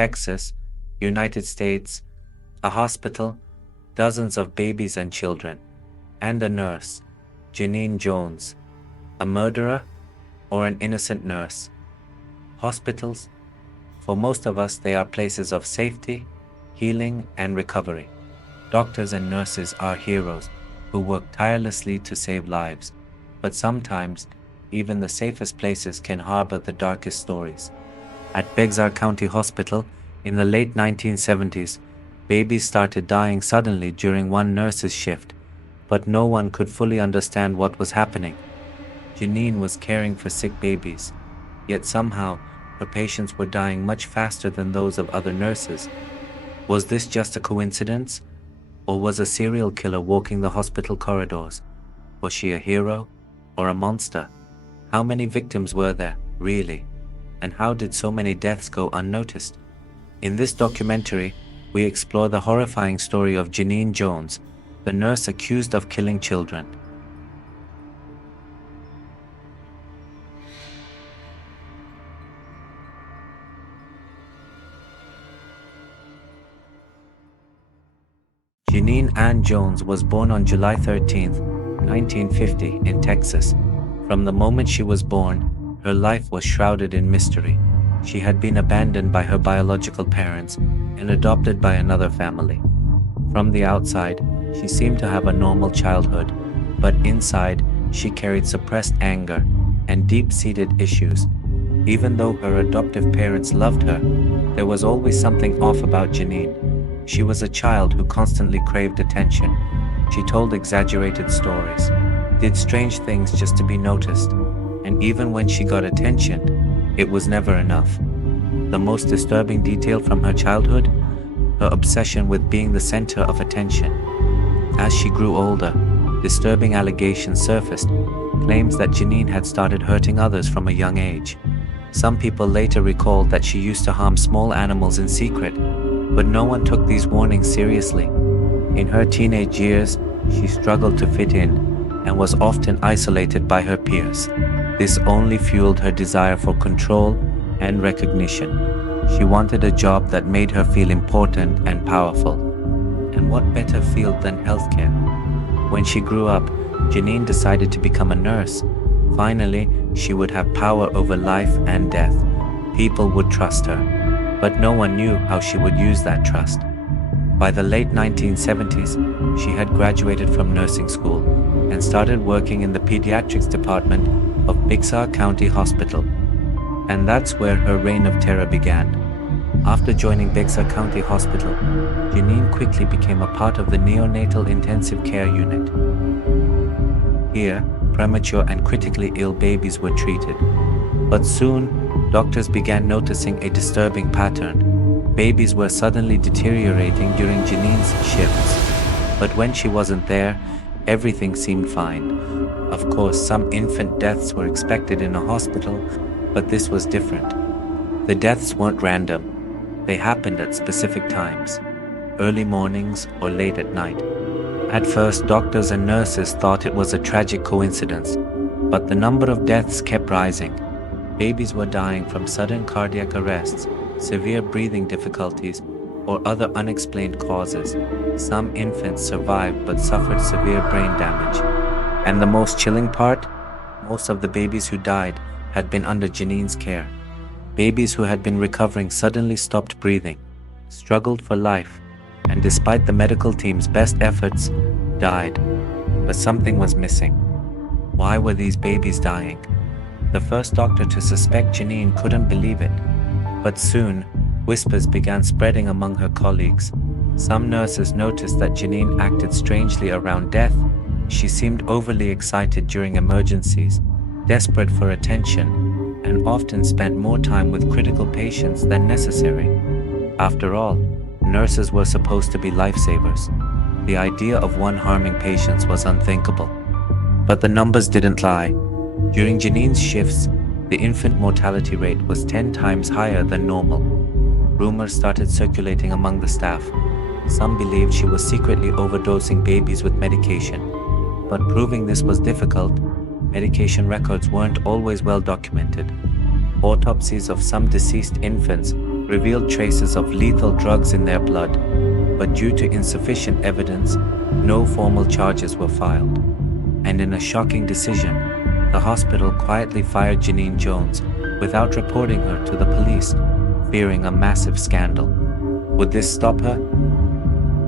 Texas, United States, a hospital, dozens of babies and children, and a nurse, Janine Jones, a murderer or an innocent nurse. Hospitals, for most of us, they are places of safety, healing, and recovery. Doctors and nurses are heroes who work tirelessly to save lives, but sometimes even the safest places can harbor the darkest stories. At Bexar County Hospital, in the late 1970s, babies started dying suddenly during one nurse's shift, but no one could fully understand what was happening. Janine was caring for sick babies, yet somehow her patients were dying much faster than those of other nurses. Was this just a coincidence? Or was a serial killer walking the hospital corridors? Was she a hero or a monster? How many victims were there, really? And how did so many deaths go unnoticed? In this documentary, we explore the horrifying story of Janine Jones, the nurse accused of killing children. Janine Ann Jones was born on July 13, 1950, in Texas. From the moment she was born, her life was shrouded in mystery. She had been abandoned by her biological parents and adopted by another family. From the outside, she seemed to have a normal childhood, but inside, she carried suppressed anger and deep-seated issues. Even though her adoptive parents loved her, there was always something off about Janine. She was a child who constantly craved attention. She told exaggerated stories, did strange things just to be noticed, and even when she got attention, it was never enough. The most disturbing detail from her childhood? Her obsession with being the center of attention. As she grew older, disturbing allegations surfaced, claims that Janine had started hurting others from a young age. Some people later recalled that she used to harm small animals in secret, but no one took these warnings seriously. In her teenage years, she struggled to fit in and was often isolated by her peers. This only fueled her desire for control and recognition. She wanted a job that made her feel important and powerful. And what better field than healthcare? When she grew up, Janine decided to become a nurse. Finally, she would have power over life and death. People would trust her. But no one knew how she would use that trust. By the late 1970s, she had graduated from nursing school and started working in the pediatrics department of Bexar County Hospital. And that's where her reign of terror began. After joining Bexar County Hospital, Janine quickly became a part of the neonatal intensive care unit. Here, premature and critically ill babies were treated. But soon, doctors began noticing a disturbing pattern. Babies were suddenly deteriorating during Janine's shifts. But when she wasn't there, everything seemed fine. Of course, some infant deaths were expected in a hospital, but this was different. The deaths weren't random. They happened at specific times, early mornings or late at night. At first, doctors and nurses thought it was a tragic coincidence, but the number of deaths kept rising. Babies were dying from sudden cardiac arrests, severe breathing difficulties, or other unexplained causes. Some infants survived but suffered severe brain damage. And the most chilling part? Most of the babies who died had been under Janine's care. Babies who had been recovering suddenly stopped breathing, struggled for life, and despite the medical team's best efforts, died. But something was missing. Why were these babies dying? The first doctor to suspect Janine couldn't believe it. But soon, whispers began spreading among her colleagues. Some nurses noticed that Janine acted strangely around death. She seemed overly excited during emergencies, desperate for attention, and often spent more time with critical patients than necessary. After all, nurses were supposed to be lifesavers. The idea of one harming patients was unthinkable. But the numbers didn't lie. During Janine's shifts, the infant mortality rate was 10 times higher than normal. Rumors started circulating among the staff. Some believed she was secretly overdosing babies with medication. But proving this was difficult. Medication records weren't always well documented. Autopsies of some deceased infants revealed traces of lethal drugs in their blood, but due to insufficient evidence, no formal charges were filed. And in a shocking decision, the hospital quietly fired Janine Jones without reporting her to the police, fearing a massive scandal. Would this stop her?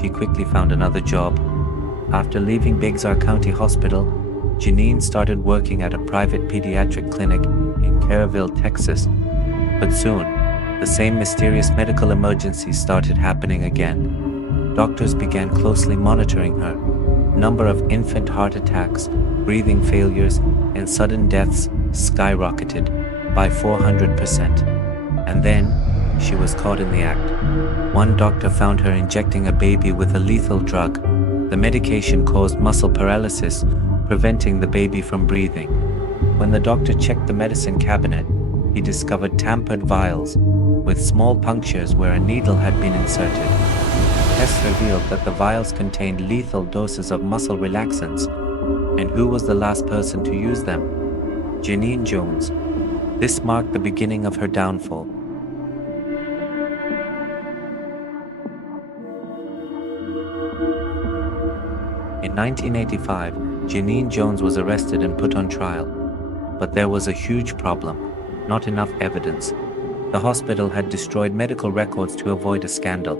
She quickly found another job. After leaving Bexar County Hospital, Janine started working at a private pediatric clinic in Kerrville, Texas. But soon, the same mysterious medical emergencies started happening again. Doctors began closely monitoring her. Number of infant heart attacks, breathing failures, and sudden deaths skyrocketed by 400%. And then, she was caught in the act. One doctor found her injecting a baby with a lethal drug. The medication caused muscle paralysis, preventing the baby from breathing. When the doctor checked the medicine cabinet, he discovered tampered vials with small punctures where a needle had been inserted. Tests revealed that the vials contained lethal doses of muscle relaxants. And who was the last person to use them? Janine Jones. This marked the beginning of her downfall. In 1985, Janine Jones was arrested and put on trial. But there was a huge problem: not enough evidence. The hospital had destroyed medical records to avoid a scandal.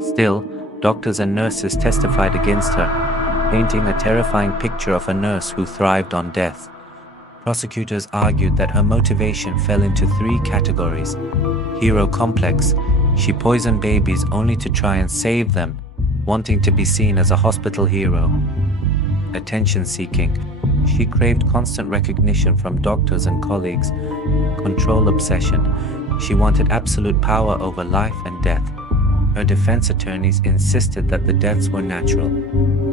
Still, doctors and nurses testified against her, painting a terrifying picture of a nurse who thrived on death. Prosecutors argued that her motivation fell into three categories. Hero complex: she poisoned babies only to try and save them, wanting to be seen as a hospital hero. Attention seeking: she craved constant recognition from doctors and colleagues. Control obsession: she wanted absolute power over life and death. Her defense attorneys insisted that the deaths were natural,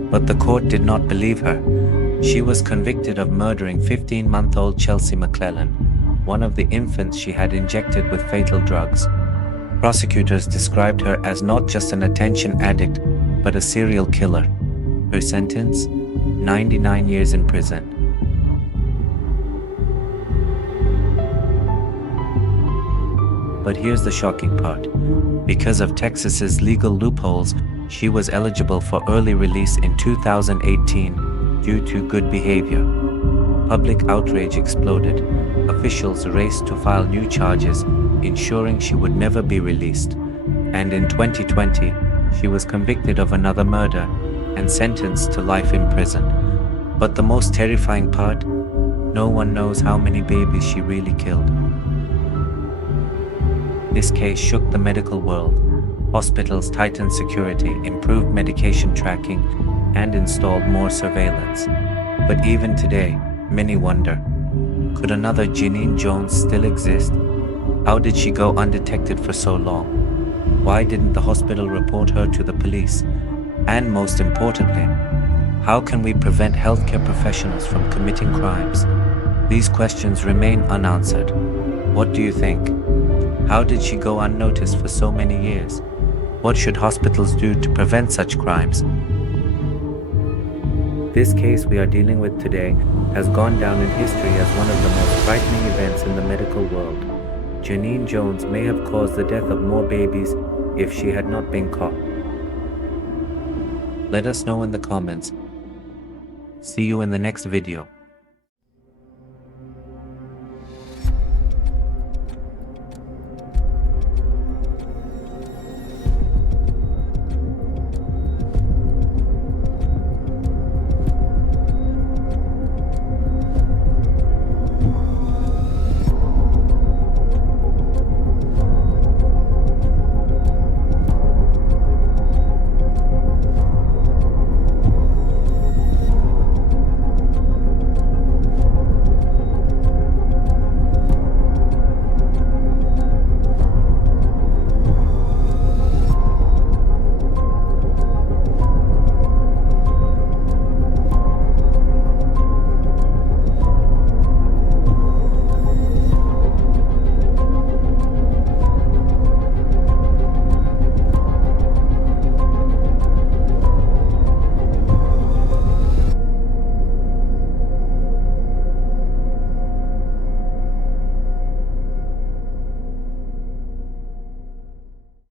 but the court did not believe her. She was convicted of murdering 15-month-old Chelsea McClellan, one of the infants she had injected with fatal drugs. Prosecutors described her as not just an attention addict, but a serial killer. Her sentence? 99 years in prison. But here's the shocking part. Because of Texas's legal loopholes, she was eligible for early release in 2018 due to good behavior. Public outrage exploded. Officials raced to file new charges, ensuring she would never be released. And in 2020, she was convicted of another murder and sentenced to life in prison. But the most terrifying part, no one knows how many babies she really killed. This case shook the medical world. Hospitals tightened security, improved medication tracking, and installed more surveillance. But even today, many wonder, could another Janine Jones still exist? How did she go undetected for so long? Why didn't the hospital report her to the police? And most importantly, how can we prevent healthcare professionals from committing crimes? These questions remain unanswered. What do you think? How did she go unnoticed for so many years? What should hospitals do to prevent such crimes? This case we are dealing with today has gone down in history as one of the most frightening events in the medical world. Janine Jones may have caused the death of more babies if she had not been caught. Let us know in the comments. See you in the next video.